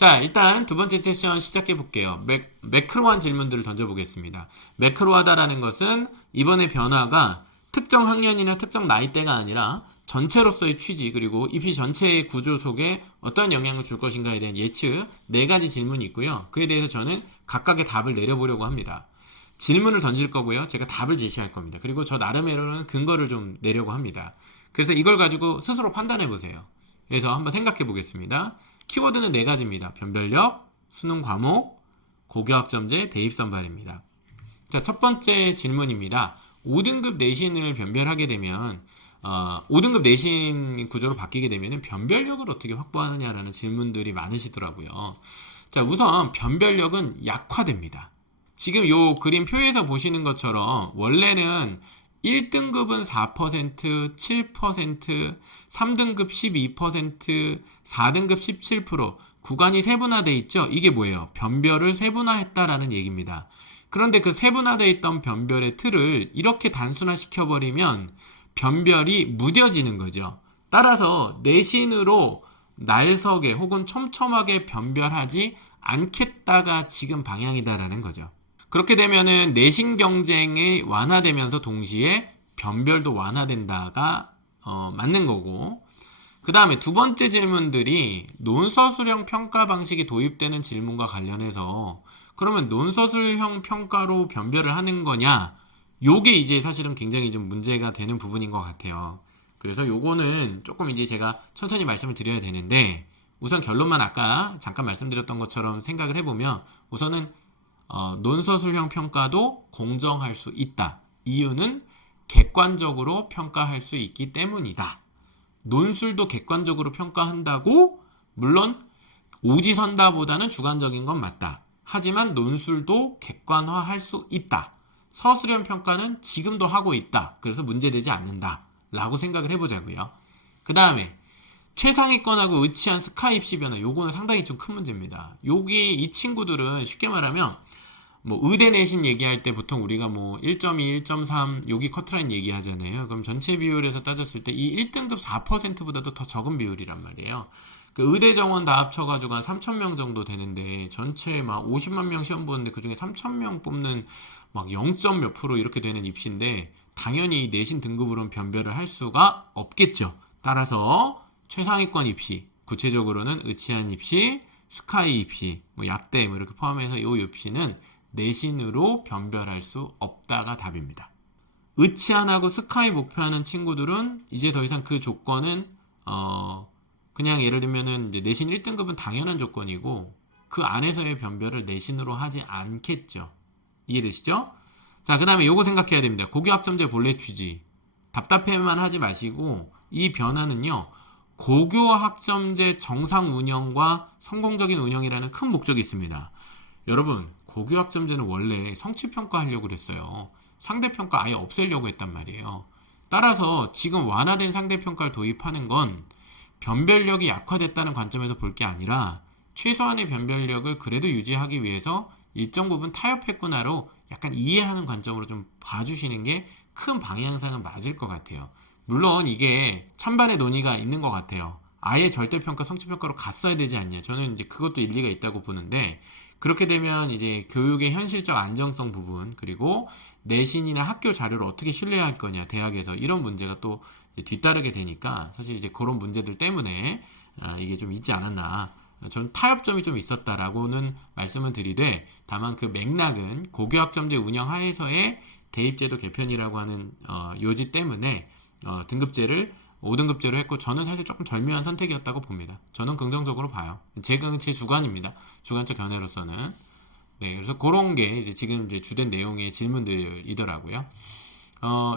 자, 일단 두 번째 세션 시작해 볼게요. 매크로한 질문들을 던져보겠습니다. 매크로하다라는 것은 이번에 변화가 특정 학년이나 특정 나이대가 아니라 전체로서의 취지 그리고 입시 전체의 구조 속에 어떤 영향을 줄 것인가에 대한 예측 4가지 질문이 있고요. 그에 대해서 저는 각각의 답을 내려보려고 합니다. 질문을 던질 거고요. 제가 답을 제시할 겁니다. 그리고 저 나름대로는 근거를 좀 내려고 합니다. 그래서 이걸 가지고 스스로 판단해 보세요. 그래서 한번 생각해 보겠습니다. 키워드는 4가지입니다. 변별력, 수능 과목, 고교학점제, 대입선발입니다. 자, 첫 번째 질문입니다. 5등급 내신을 변별하게 되면 5등급 내신 구조로 바뀌게 되면 변별력을 어떻게 확보하느냐라는 질문들이 많으시더라고요. 자, 우선 변별력은 약화됩니다. 지금 요 그림표에서 보시는 것처럼 원래는 1등급은 4%, 7%, 3등급 12%, 4등급 17%, 구간이 세분화되어 있죠? 이게 뭐예요? 변별을 세분화했다라는 얘기입니다. 그런데 그 세분화되어 있던 변별의 틀을 이렇게 단순화시켜버리면 변별이 무뎌지는 거죠. 따라서 내신으로 날석에 혹은 촘촘하게 변별하지 않겠다가 지금 방향이다라는 거죠. 그렇게 되면은 내신 경쟁이 완화되면서 동시에 변별도 완화된다가 맞는 거고, 그 다음에 두 번째 질문들이 논서술형 평가 방식이 도입되는 질문과 관련해서 그러면 논서술형 평가로 변별을 하는 거냐, 요게 이제 사실은 굉장히 좀 문제가 되는 부분인 것 같아요. 그래서 요거는 조금 이제 제가 천천히 말씀을 드려야 되는데, 우선 결론만 아까 잠깐 말씀드렸던 것처럼 생각을 해보면 우선은 논서술형 평가도 공정할 수 있다. 이유는 객관적으로 평가할 수 있기 때문이다. 논술도 객관적으로 평가한다고? 물론 오지선다보다는 주관적인 건 맞다. 하지만 논술도 객관화할 수 있다. 서술형 평가는 지금도 하고 있다. 그래서 문제되지 않는다. 라고 생각을 해보자고요. 그 다음에 최상위권하고 의치한 스카 입시 변화, 요거는 상당히 좀 큰 문제입니다. 여기 이 친구들은 쉽게 말하면 뭐 의대 내신 얘기할 때 보통 우리가 뭐 1.2, 1.3 여기 커트라인 얘기하잖아요. 그럼 전체 비율에서 따졌을 때 이 1등급 4%보다도 더 적은 비율이란 말이에요. 그 의대 정원 다 합쳐가지고 한 3,000명 정도 되는데 전체 막 50만 명 시험 보는데 그 중에 3,000명 뽑는 막 0. 몇 프로 이렇게 되는 입시인데 당연히 내신 등급으로는 변별을 할 수가 없겠죠. 따라서 최상위권 입시, 구체적으로는 의치한 입시, 스카이 입시, 뭐 약대 뭐 이렇게 포함해서 이 입시는 내신으로 변별할 수 없다가 답입니다. 의치안하고 스카이 목표하는 친구들은 이제 더 이상 그 조건은 그냥 예를 들면은 이제 내신 1등급은 당연한 조건이고 그 안에서의 변별을 내신으로 하지 않겠죠. 이해되시죠? 자, 그 다음에 요거 생각해야 됩니다. 고교학점제 본래 취지. 답답해만 하지 마시고 이 변화는요. 고교학점제 정상 운영과 성공적인 운영이라는 큰 목적이 있습니다. 여러분, 고교학점제는 원래 성취평가 하려고 그랬어요. 상대평가 아예 없애려고 했단 말이에요. 따라서 지금 완화된 상대평가를 도입하는 건 변별력이 약화됐다는 관점에서 볼 게 아니라 최소한의 변별력을 그래도 유지하기 위해서 일정 부분 타협했구나로 약간 이해하는 관점으로 좀 봐주시는 게 큰 방향상은 맞을 것 같아요. 물론 이게 찬반의 논의가 있는 것 같아요. 아예 절대평가, 성취평가로 갔어야 되지 않냐. 저는 이제 그것도 일리가 있다고 보는데 그렇게 되면 이제 교육의 현실적 안정성 부분 그리고 내신이나 학교 자료를 어떻게 신뢰할 거냐 대학에서 이런 문제가 또 뒤따르게 되니까 사실 이제 그런 문제들 때문에 이게 좀 있지 않았나. 저는 타협점이 좀 있었다라고는 말씀을 드리되 다만 그 맥락은 고교학점제 운영 하에서의 대입제도 개편이라고 하는 요지 때문에 등급제를 5등급제로 했고 저는 사실 조금 절묘한 선택이었다고 봅니다. 저는 긍정적으로 봐요. 제 주관입니다. 주관적 견해로서는. 네, 그래서 그런 게 이제 지금 이제 주된 내용의 질문들이더라고요.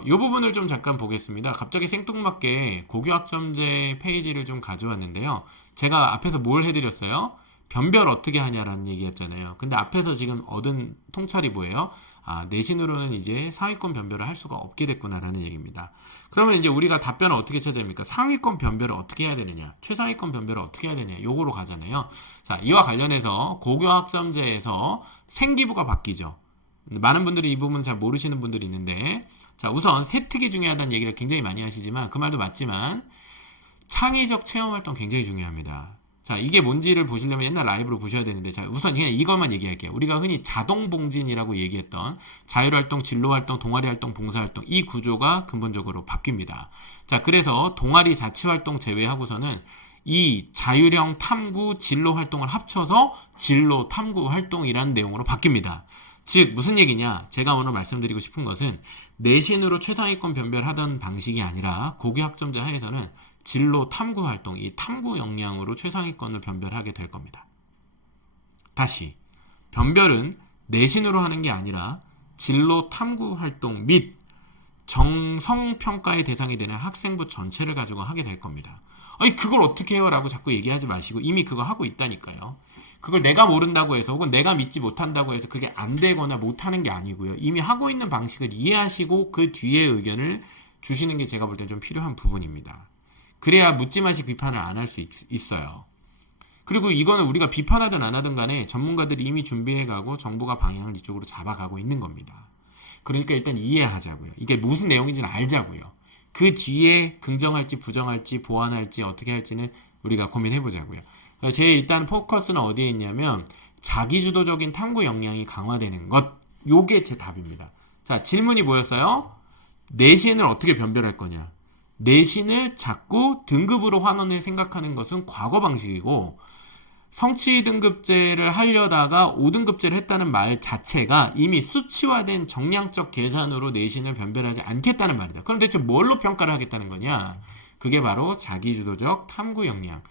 이 부분을 좀 잠깐 보겠습니다. 갑자기 생뚱맞게 고교학점제 페이지를 좀 가져왔는데요. 제가 앞에서 뭘 해드렸어요? 변별 어떻게 하냐라는 얘기였잖아요. 근데 앞에서 지금 얻은 통찰이 뭐예요? 내신으로는 이제 상위권 변별을 할 수가 없게 됐구나라는 얘기입니다. 그러면 이제 우리가 답변을 어떻게 찾아야 됩니까? 상위권 변별을 어떻게 해야 되느냐? 최상위권 변별을 어떻게 해야 되느냐? 요거로 가잖아요. 자, 이와 관련해서 고교학점제에서 생기부가 바뀌죠. 많은 분들이 이 부분 잘 모르시는 분들이 있는데, 자, 우선 세특이 중요하다는 얘기를 굉장히 많이 하시지만 그 말도 맞지만 창의적 체험활동 굉장히 중요합니다. 자, 이게 뭔지를 보시려면 옛날 라이브로 보셔야 되는데, 자, 우선 그냥 이것만 얘기할게요. 우리가 흔히 자동봉진이라고 얘기했던 자율활동, 진로활동, 동아리활동, 봉사활동, 이 구조가 근본적으로 바뀝니다. 자, 그래서 동아리 자치활동 제외하고서는 이 자율형 탐구 진로 활동을 합쳐서 진로 탐구 활동이라는 내용으로 바뀝니다. 즉 무슨 얘기냐, 제가 오늘 말씀드리고 싶은 것은 내신으로 최상위권 변별하던 방식이 아니라 고교 학점제 하에서는 진로 탐구 활동, 이 탐구 역량으로 최상위권을 변별하게 될 겁니다. 다시, 변별은 내신으로 하는 게 아니라 진로 탐구 활동 및 정성평가의 대상이 되는 학생부 전체를 가지고 하게 될 겁니다. 아니 그걸 어떻게 해요? 라고 자꾸 얘기하지 마시고 이미 그거 하고 있다니까요. 그걸 내가 모른다고 해서 혹은 내가 믿지 못한다고 해서 그게 안 되거나 못하는 게 아니고요. 이미 하고 있는 방식을 이해하시고 그 뒤에 의견을 주시는 게 제가 볼 때 좀 필요한 부분입니다. 그래야 묻지마식 비판을 안 할 수 있어요. 그리고 이거는 우리가 비판하든 안 하든 간에 전문가들이 이미 준비해가고 정부가 방향을 이쪽으로 잡아가고 있는 겁니다. 그러니까 일단 이해하자고요. 이게 무슨 내용인지는 알자고요. 그 뒤에 긍정할지 부정할지 보완할지 어떻게 할지는 우리가 고민해보자고요. 제 일단 포커스는 어디에 있냐면 자기주도적인 탐구 역량이 강화되는 것, 요게 제 답입니다. 자, 질문이 뭐였어요? 내신을 어떻게 변별할 거냐. 내신을 자꾸 등급으로 환원을 생각하는 것은 과거 방식이고, 성취 등급제를 하려다가 5등급제를 했다는 말 자체가 이미 수치화된 정량적 계산으로 내신을 변별하지 않겠다는 말이다. 그럼 대체 뭘로 평가를 하겠다는 거냐? 그게 바로 자기주도적 탐구 역량,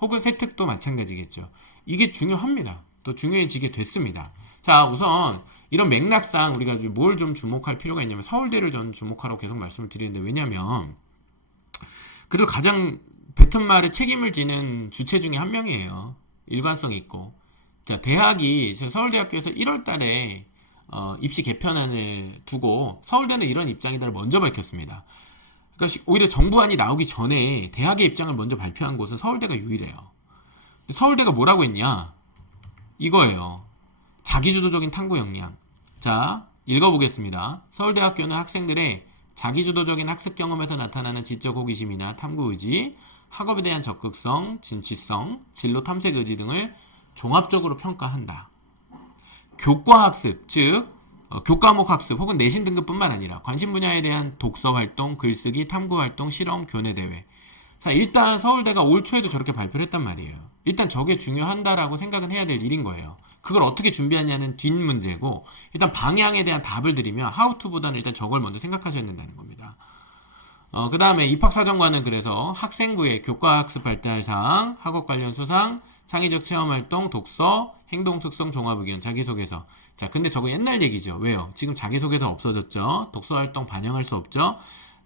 혹은 세특도 마찬가지겠죠. 이게 중요합니다. 또 중요해지게 됐습니다. 자, 우선 이런 맥락상 우리가 뭘 좀 주목할 필요가 있냐면 서울대를 전 주목하라고 계속 말씀을 드리는데, 왜냐면 그래도 가장 뱉은 말에 책임을 지는 주체 중에 한 명이에요. 일관성 있고. 자, 대학이 서울대학교에서 1월 달에 입시 개편안을 두고 서울대는 이런 입장이다를 먼저 밝혔습니다. 그러니까 오히려 정부안이 나오기 전에 대학의 입장을 먼저 발표한 곳은 서울대가 유일해요. 서울대가 뭐라고 했냐? 이거예요. 자기주도적인 탐구 역량. 자, 읽어보겠습니다. 서울대학교는 학생들의 자기주도적인 학습 경험에서 나타나는 지적 호기심이나 탐구 의지, 학업에 대한 적극성, 진취성, 진로 탐색 의지 등을 종합적으로 평가한다. 교과학습, 즉 교과목 학습 혹은 내신 등급뿐만 아니라 관심 분야에 대한 독서 활동, 글쓰기, 탐구 활동, 실험, 교내 대회. 자, 일단 서울대가 올 초에도 저렇게 발표를 했단 말이에요. 일단 저게 중요한다라고 생각은 해야 될 일인 거예요. 그걸 어떻게 준비하냐는 뒷 문제고, 일단 방향에 대한 답을 드리면 하우투보다는 일단 저걸 먼저 생각하셔야 된다는 겁니다. 그 다음에 입학사정관은 그래서 학생부의 교과학습 발달사항, 학업 관련 수상, 창의적 체험활동, 독서, 행동특성 종합의견, 자기소개서. 자, 근데 저거 옛날 얘기죠. 왜요? 지금 자기소개서 없어졌죠. 독서활동 반영할 수 없죠.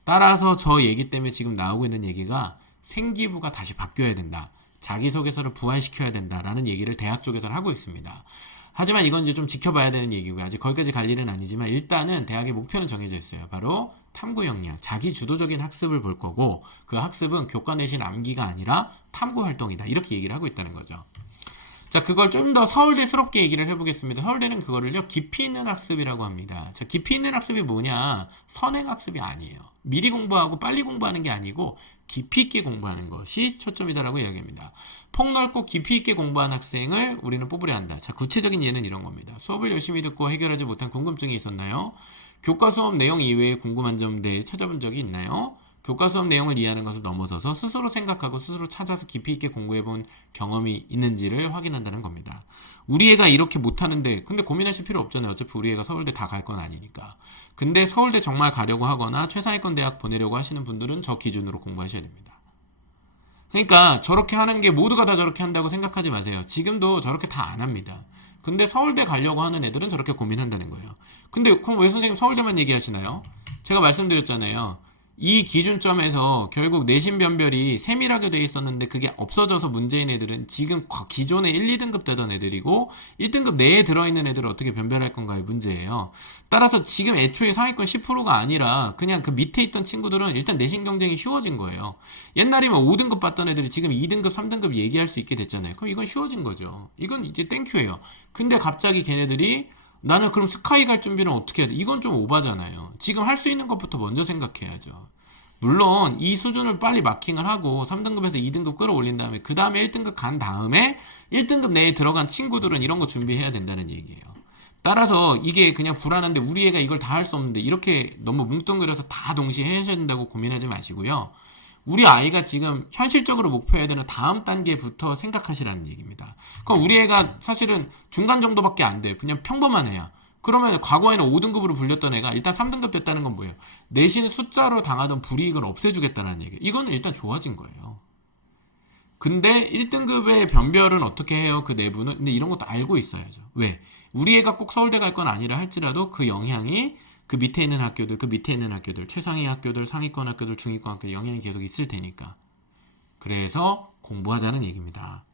따라서 저 얘기 때문에 지금 나오고 있는 얘기가 생기부가 다시 바뀌어야 된다. 자기소개서를 부활시켜야 된다라는 얘기를 대학 쪽에서는 하고 있습니다. 하지만 이건 이제 좀 지켜봐야 되는 얘기고요. 아직 거기까지 갈 일은 아니지만 일단은 대학의 목표는 정해져 있어요. 바로 탐구 역량, 자기주도적인 학습을 볼 거고, 그 학습은 교과 내신 암기가 아니라 탐구 활동이다. 이렇게 얘기를 하고 있다는 거죠. 자, 그걸 좀 더 서울대스럽게 얘기를 해보겠습니다. 서울대는 그거를요, 깊이 있는 학습이라고 합니다. 자, 깊이 있는 학습이 뭐냐? 선행 학습이 아니에요. 미리 공부하고 빨리 공부하는 게 아니고 깊이 있게 공부하는 것이 초점이다라고 이야기합니다. 폭넓고 깊이 있게 공부한 학생을 우리는 뽑으려 한다. 자, 구체적인 예는 이런 겁니다. 수업을 열심히 듣고 해결하지 못한 궁금증이 있었나요? 교과 수업 내용 이외에 궁금한 점 대해 찾아본 적이 있나요? 교과 수업 내용을 이해하는 것을 넘어서서 스스로 생각하고 스스로 찾아서 깊이 있게 공부해본 경험이 있는지를 확인한다는 겁니다. 우리 애가 이렇게 못하는데, 근데 고민하실 필요 없잖아요. 어차피 우리 애가 서울대 다 갈 건 아니니까. 근데 서울대 정말 가려고 하거나 최상위권 대학 보내려고 하시는 분들은 저 기준으로 공부하셔야 됩니다. 그러니까 저렇게 하는 게 모두가 다 저렇게 한다고 생각하지 마세요. 지금도 저렇게 다 안 합니다. 근데 서울대 가려고 하는 애들은 저렇게 고민한다는 거예요. 근데 그럼 왜 선생님 서울대만 얘기하시나요? 제가 말씀드렸잖아요. 이 기준점에서 결국 내신 변별이 세밀하게 돼 있었는데 그게 없어져서 문제인 애들은 지금 기존에 1, 2등급 되던 애들이고 1등급 내에 들어있는 애들을 어떻게 변별할 건가의 문제예요. 따라서 지금 애초에 상위권 10%가 아니라 그냥 그 밑에 있던 친구들은 일단 내신 경쟁이 쉬워진 거예요. 옛날이면 5등급 받던 애들이 지금 2등급, 3등급 얘기할 수 있게 됐잖아요. 그럼 이건 쉬워진 거죠. 이건 이제 땡큐예요. 근데 갑자기 걔네들이 나는 그럼 스카이 갈 준비는 어떻게 해야 돼? 이건 좀 오바잖아요. 지금 할 수 있는 것부터 먼저 생각해야죠. 물론 이 수준을 빨리 마킹을 하고 3등급에서 2등급 끌어올린 다음에 그 다음에 1등급 간 다음에 1등급 내에 들어간 친구들은 이런 거 준비해야 된다는 얘기예요. 따라서 이게 그냥 불안한데 우리 애가 이걸 다 할 수 없는데 이렇게 너무 뭉뚱그려서 다 동시에 해야 된다고 고민하지 마시고요. 우리 아이가 지금 현실적으로 목표해야 되는 다음 단계부터 생각하시라는 얘기입니다. 그럼 우리 애가 사실은 중간 정도밖에 안 돼. 그냥 평범한 애야. 그러면 과거에는 5등급으로 불렸던 애가 일단 3등급 됐다는 건 뭐예요? 내신 숫자로 당하던 불이익을 없애주겠다는 얘기예요. 이거는 일단 좋아진 거예요. 근데 1등급의 변별은 어떻게 해요? 그 내부는? 근데 이런 것도 알고 있어야죠. 왜? 우리 애가 꼭 서울대 갈 건 아니라 할지라도 그 영향이 그 밑에 있는 학교들, 그 밑에 있는 학교들, 최상위 학교들, 상위권 학교들, 중위권 학교들 영향이 계속 있을 테니까. 그래서 공부하자는 얘기입니다.